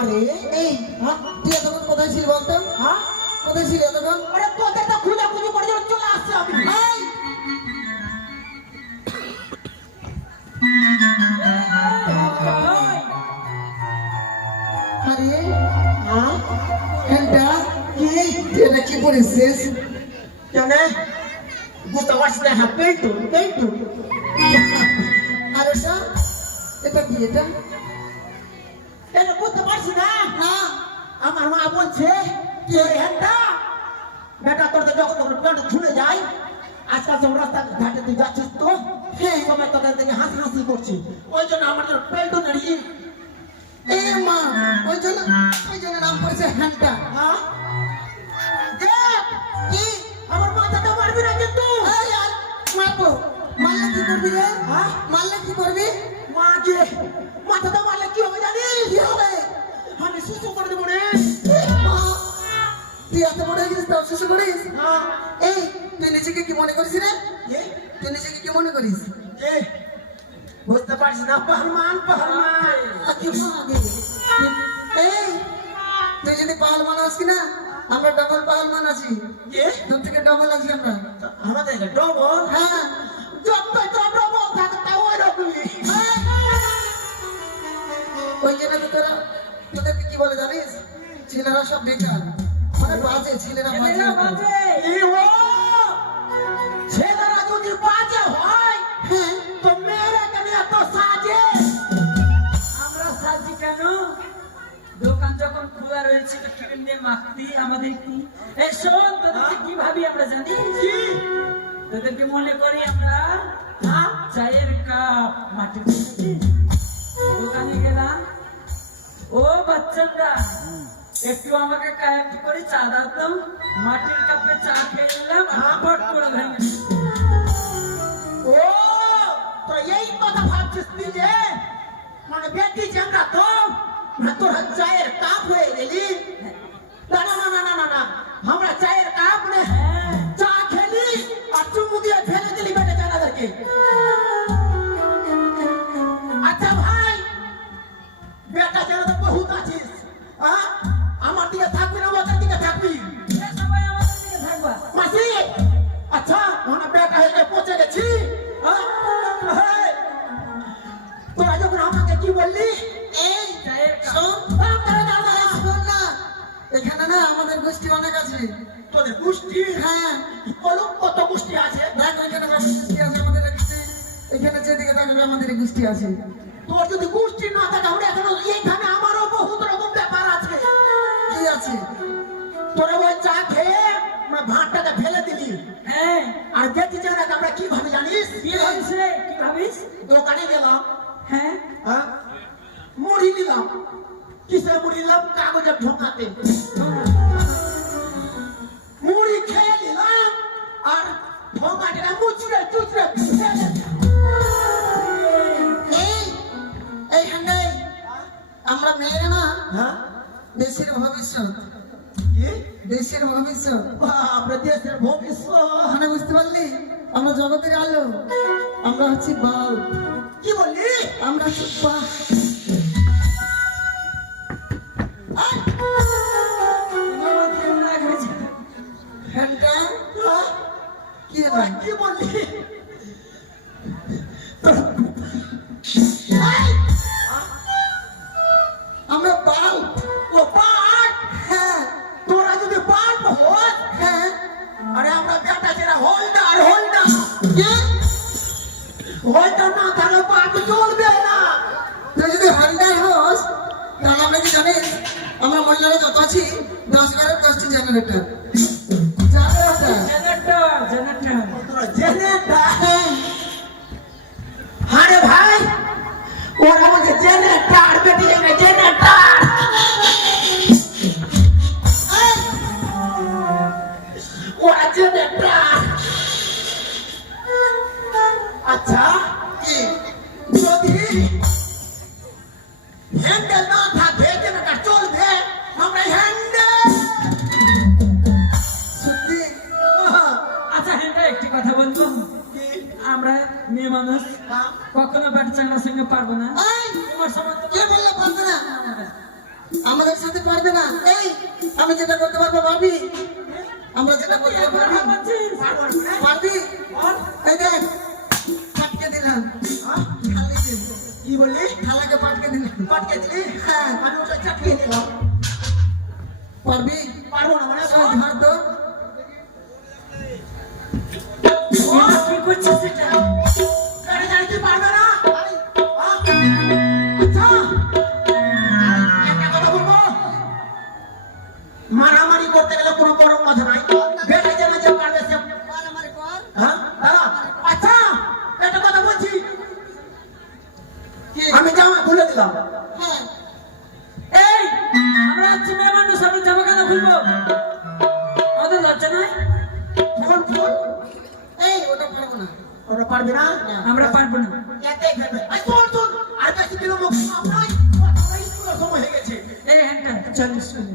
আরে এই তুই এতক্ষণ কোথায় ছিলি বলতো? হ্যাঁ কোথায় ছিলি এতক্ষণ? আরে তোদের তো খুঁজে খুঁজে পড়ে চলে আসছে আমি এই! আরে হ্যাঁ এটা কি? এটা কি পড়েছিস? কেন বুঝতে পারছি না হ্যাঁ পেন্টু পেন্টু আর ওটা এটা কি? এটা এটা বুঝতে পারছি না না আমার মা বলছে যে এটা বেটা তোর তো যখন তখন পেট ঝুলে যায় আজকাল সব রাস্তা ঘাটে তুই যাচ্ছিস তো সেই সময় তোকে দেখে হাসি করছি ওই জন্য আমার জন্য পেন্টু দাঁড়িয়ে এ মা ওই জন্য নাম পড়েছে হ্যান্ডটা। হ্যাঁ দেখ কি? আমার মাথাটা মারবি না কিন্তু এই আর মারবো। মারলে কি করবি রে? হ্যাঁ মারলে কি করবি? মাকে মাথাটা মারলে কি হবে জানিস কি হবে? আমি সুসু করে দেবো রে মা, তুই এত বড় হয়ে গেছিস তাও শিশু করিস? হ্যাঁ এই তুই নিজেকে কি মনে করিস রে? কে তুই নিজেকে কি মনে করিস? কে বুঝতে পারছিস না পাহলমান পাহলমান কি ভাবে? এই তুই যদি পাহলমান আছিস না, আমরা ডবল পাহলমান আছি। কে তোর থেকে ডবল আছি আমরা। আমাদের ডবল হ্যাঁ যত ডবল থাকে তা ওই রকমই ওই জন্য তো তোদেরকে কি বলে জানিস? ছেলেরা সব বেকার, মানে বাজে ছেলেরা বাজে। কি ও ছেলেরা যদি বাজে হয় হ্যাঁ তো মেয়েরা কেন এত সাজে আমরা সাজি কেন? দোকান যখন খোলা রয়েছে তো ক্রিম দিয়ে মাখতি আমাদের কি? এই শোন, তোদেরকে কি ভাবি আমরা জানি? কি তোদেরকে মনে করি আমরা চায়ের কাপ মাটির দেখেছিস? দোকানে গেলাম, ও বাচ্চারা একটু আমাকে কায়াক্ত করে চা দাও তো। মাটির কাপে চা খেয়ে নিলাম, ফট করে ভেঙে দিল। ও তো এই কথা ভাবছিস তুই যে মানে বেটি জানা তো না তোর চায়ের কাপ হয়ে গেলি না না না না না না না আমরা চায়ের কাপ নে হ্যাঁ, চা খেলি আর চুমু দিয়ে ফেলে দিলি বেটে জানাদেরকে আচ্ছা ভাই বেটা জানা বহুত আছিস হ্যাঁ আমার দিকে থাকবি না ওদের দিকে থাকবি এ সবাই আমাদের দিকে থাকবা। মাসি আচ্ছা মানে বেটা হয়ে পৌঁছে গেছি হ্যাঁ? এই, তোরা যখন আমাকে কি বললি এই চায়ের কাপ। শোন, তাড়াতাড়ি দাঁড়া। শোন না, এখানে না আমাদের গোষ্ঠী অনেক আছে। তোদের গোষ্ঠী হ্যাঁ বলো কত গোষ্ঠী আছে দেখ ওইখানে বাবার গোষ্ঠী আছে, আমাদের এখানে এখানে যেদিকে থাকবে আমাদের গোষ্ঠী আছে। তোর যদি গোষ্ঠী না থাকে আমরা এখনো এইখানে আমারও বহুত রকম ব্যাপার আছে কি আছে? তোরা ওই চা খেয়ে আমরা ভাতটাকে ফেলে দিলি হ্যাঁ, আর দেখি জানা আমরা কি ভাবে জানিস কি ভাবিস রে? কি ভাবিস? দোকানে গেলাম হ্যাঁ, হ্যাঁ মুড়ি নিলাম কিসে মুড়ি নিলাম কাগজে ঢোকাতে মুড়ি খেয়ে নিলাম আর ঢোকাটা মুচড়ে চুচড়ে ফেলে দিলাম। এই এই হান্ডাই, আমরা মেয়েরা না হ্যাঁ দেশের ভবিষ্যৎ, কি দেশের ভবিষ্যৎ। আমরা দেশের ভবিষ্যৎ মানে বুঝতে পারলি? আমরা জগতের আলো, আমরা হচ্ছি বাল্ব, কি বললি আমরা হচ্ছি আমার কেমন লাগছে? ঘন্টা। হ্যাঁ? কি হলো? কি বললি আমরা বাল্ব। ও পাট হ্যাঁ তোরা যদি পাট হোস হ্যাঁ। আরে আমরা বেটা ছেড়া হোল্ডার হোল্ডার কি? হোল্ডার না তাহলে পাট চলবে না তুই যদি হান্ডাই হোস তাহলে আমরা কি জানিস? আমরা মহিলারা যত আছি 10 ঘরের 10টি জেনারেটর। Generator, generator. তোরা জেনে আরে ভাই ওরা বলছে জেনারেটর বেটি জেনারেটর ওরা জেনারেটর আচ্ছা কি? যদি হ্যান্ডেল না থাকে জেনারেটর চলবে আমরা হ্যান্ডেল সত্যি? আচ্ছা হ্যাঁ, একটি কথা বলবো। আমরা মেয়ে মানুষ কখনো ব্যাট চাঙ্গার সঙ্গে পারবো না। এই, তোমার সময় তো কে বললো পারবে না? আমাদের সাথে পারবে না। এই আমি যেটা করতে পারবো পারবি? আমরা যেটা করতে পারবো পারবি? পারবি? এই দেখ পাটকে দিলাম। হ্যাঁ? খালি দিন। কি বললি? খালাকে পাটকে দিলাম। পাটকে দিলি? হ্যাঁ। আমি ওটা চাপিয়ে নিলাম। পারবি? পারবো না মানে ওই ধর তো। এটা কি করছিস এটা? গাড়ি গাড়ি তুই পারবে না? হ্যাঁ? আচ্ছা। একটা কথা বলবো? মারামারি করতে গেলে কোনো পরম বাধা নাই। বেটা যেন যে পারবে সে হ্যাঁ? দাঁড়া। আচ্ছা, একটা কথা বলছি। কি? আমি জামা খুলে দিলাম। হ্যাঁ। এই আমরা হচ্ছে মেয়ে মানুষ, আমি জামা কেন খুলবো? আমাদের লজ্জা নাই? Phone phone. এই ওটা পারবো না। ওরা পারবে না? আমরা পারবো না। এতেই ফেলবে। এই শোন শোন, আর বেশি বিলম্ব করবো না। আমার স্কুলের সময় হয়ে গেছে। এই হ্যান্ডটা চল স্কুলে।